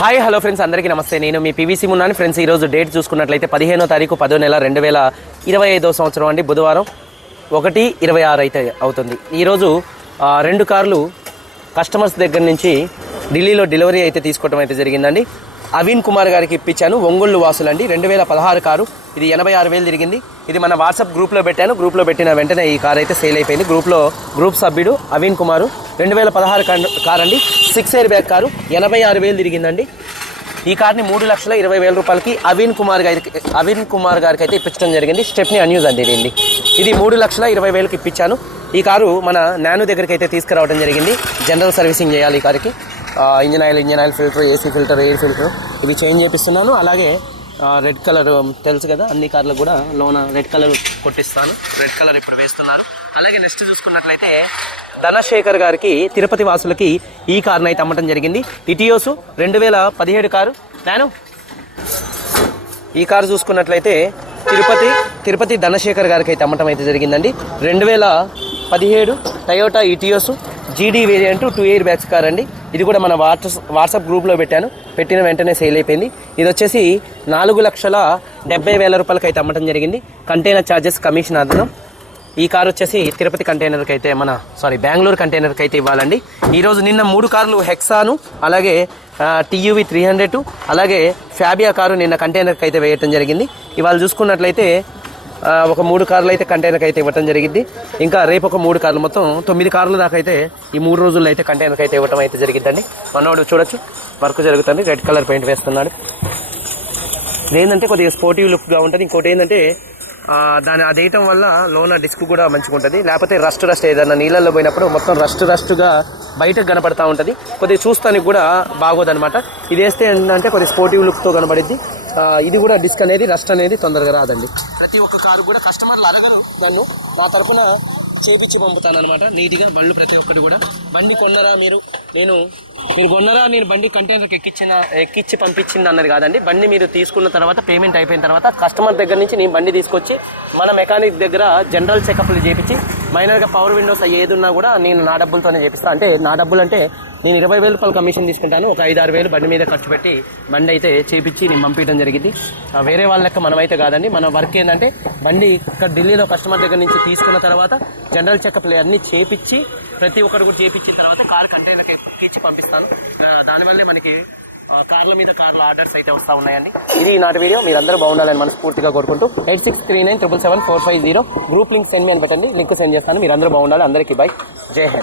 Hi hello friends అందరికీ నమస్తే. నేను మీ పీవీసీ ఉన్నాను ఫ్రెండ్స్ ఈరోజు డేట్ చూసుకున్నట్లయితే పదిహేనో తారీఖు పదో నెల రెండు వేల ఇరవై ఐదో సంవత్సరం అండి. బుధవారం ఒకటి ఇరవై ఆరు అయితే అవుతుంది. ఈరోజు రెండు కార్లు కస్టమర్స్ దగ్గర నుంచి ఢిల్లీలో డెలివరీ అయితే తీసుకోవడం అయితే జరిగిందండి. అవిన్ కుమార్ గారికి ఇప్పించాను. ఒంగోళ్ళు వాసులండి. రెండు వేల పదహారు కారు. ఇది ఎనభై ఆరు వేలు తిరిగింది. ఇది మన వాట్సాప్ గ్రూప్లో పెట్టాను. గ్రూప్లో పెట్టిన వెంటనే ఈ కార్ అయితే సేల్ అయిపోయింది. గ్రూప్లో గ్రూప్ సభ్యుడు అవిన్ కుమారు. రెండు వేల పదహారు కార్ అండి సిక్స్ ఎయిర్ బ్యాగ్ కారు ఎనభై ఆరు వేలు తిరిగిందండి. ఈ కార్ని మూడు లక్షల ఇరవై వేల రూపాయలకి అవిన్ కుమార్ గారికి అవిన్ కుమార్ గారికి అయితే ఇప్పించడం జరిగింది. స్టెప్ని అన్యూజ్ అండి ఇది ఇది మూడు లక్షల ఇరవై వేలకు ఇప్పించాను. ఈ కారు మన నాను దగ్గరికి అయితే తీసుకురావడం జరిగింది. జనరల్ సర్వీసింగ్ చేయాలి ఈ కారుకి. Engine oil engine oil filter AC filter air filter ఇవి చేంజ్ చేపిస్తున్నాను. అలాగే రెడ్ కలర్ తెలుసు కదా అన్ని కార్లకు కూడా లోన రెడ్ కలర్ కొట్టిస్తాను. రెడ్ కలర్ ఇప్పుడు వేస్తున్నారు. అలాగే నెక్స్ట్ చూసుకున్నట్లయితే ధనశేఖర్ గారికి తిరుపతి వాసులకి ఈ కారును అయితే అమ్మటం జరిగింది. ఇటియోసు రెండు వేల పదిహేడు కారు. నేను? ఈ కారు చూసుకున్నట్లయితే తిరుపతి తిరుపతి ధనశేఖర్ గారికి అయితే అమ్మటం అయితే జరిగిందండి. రెండు వేల పదిహేడు Toyota Etios GD variant two airbags car అండి. ఇది కూడా మన వాట్స్ వాట్సాప్ గ్రూప్లో పెట్టాను. పెట్టిన వెంటనే సేల్ అయిపోయింది. ఇది వచ్చేసి నాలుగు లక్షల డెబ్బై వేల రూపాయలకి అయితే అమ్మటం జరిగింది. కంటైనర్ ఛార్జెస్ కమిషన్ అదనం ఈ కార్ వచ్చేసి తిరుపతి కంటైనర్కి అయితే మన సారీ బెంగళూరు కంటైనర్కి అయితే ఇవ్వాలండి. ఈరోజు నిన్న మూడు కార్లు హెక్సాను అలాగే టీయూవి త్రీ హండ్రెడ్ అలాగే ఫ్యాబియా కారు నిన్న కంటైనర్కి అయితే వేయటం జరిగింది. ఇవాళ చూసుకున్నట్లయితే ఒక మూడు కార్లు అయితే కంటైనర్కి అయితే ఇవ్వటం జరిగింది. ఇంకా రేపు ఒక మూడు కార్లు మొత్తం తొమ్మిది కార్ల దాకా అయితే ఈ మూడు రోజుల్లో అయితే కంటైనర్కి అయితే ఇవ్వటం అయితే జరిగిందండి మనోడు చూడొచ్చు వర్క్ జరుగుతుంది రెడ్ కలర్ పెయింట్ వేస్తున్నాడు. ఇదేంటంటే కొద్దిగా స్పోర్టివ్ లుక్గా ఉంటుంది. ఇంకోటి ఏంటంటే దాని అది వేయటం వల్ల లోన డిస్క్ కూడా మంచిగా ఉంటుంది. లేకపోతే రస్ట్ రస్ట్ ఏదన్నా నీళ్ళల్లో పోయినప్పుడు మొత్తం రస్ట్ రస్ట్గా బయటకు కనపడతా ఉంటుంది. కొద్దిగా చూస్తానికి కూడా బాగోదనమాట ఇది వేస్తే ఏంటంటే కొద్దిగా స్పోర్టివ్ లుక్తో కనబడిద్ది. ఇది కూడా డిస్క్ అనేది రస్ట్ అనేది తొందరగా రాదండి. ప్రతి ఒక్క కారు కూడా కస్టమర్లు అడగరు నన్ను. మా తరఫున చేపించి పంపుతాను అనమాట నీట్గా బళ్ళు ప్రతి ఒక్కటి కూడా. బండి కొన్నరా మీరు? నేను మీరు కొన్నరా? నేను బండి కంటైనర్కి ఎక్కించిన ఎక్కించి పంపించింది అన్నది కాదండి. బండి మీరు తీసుకున్న తర్వాత పేమెంట్ అయిపోయిన తర్వాత కస్టమర్ దగ్గర నుంచి నేను బండి తీసుకొచ్చి మన మెకానిక్ దగ్గర జనరల్ చెకప్లు చేపించి మైనర్గా పవర్ విండోస్ ఏది ఉన్నా కూడా నేను నా డబ్బులతోనే చేపిస్తాను అంటే నా డబ్బులు అంటే నేను ఇరవై వేల రూపాయలు కమిషన్ తీసుకుంటాను. ఒక ఐదు ఆరు వేలు బండి మీద ఖర్చు పెట్టి బండి అయితే చేపించి నేను పంపించడం జరిగింది. వేరే వాళ్ళ లెక్క మనమైతే కాదండి. మన వర్క్ ఏంటంటే బండి ఇక్కడ ఢిల్లీలో కస్టమర్ దగ్గర నుంచి తీసుకున్న తర్వాత జనరల్ చెకప్లు అన్నీ చేపించి ప్రతి ఒక్కరు కూడా చేపించిన తర్వాత కార్ కంటైనర్ ఎక్కించి పంపిస్తాను. దానివల్లే మనకి కార్ల మీద కార్ల ఆర్డర్స్ అయితే వస్తూ ఉన్నాయండి. ఇది నాటి వీడియో మీరందరూ బాగుండాలని మనస్ఫూర్తిగా కోరుకుంటూ eight six three nine triple seven four five zero. Group link send మీ అని పెట్టండి లింక్ సెండ్ చేస్తాను మీరందరూ బాగుండాలి అందరికీ బై. జై హింద్.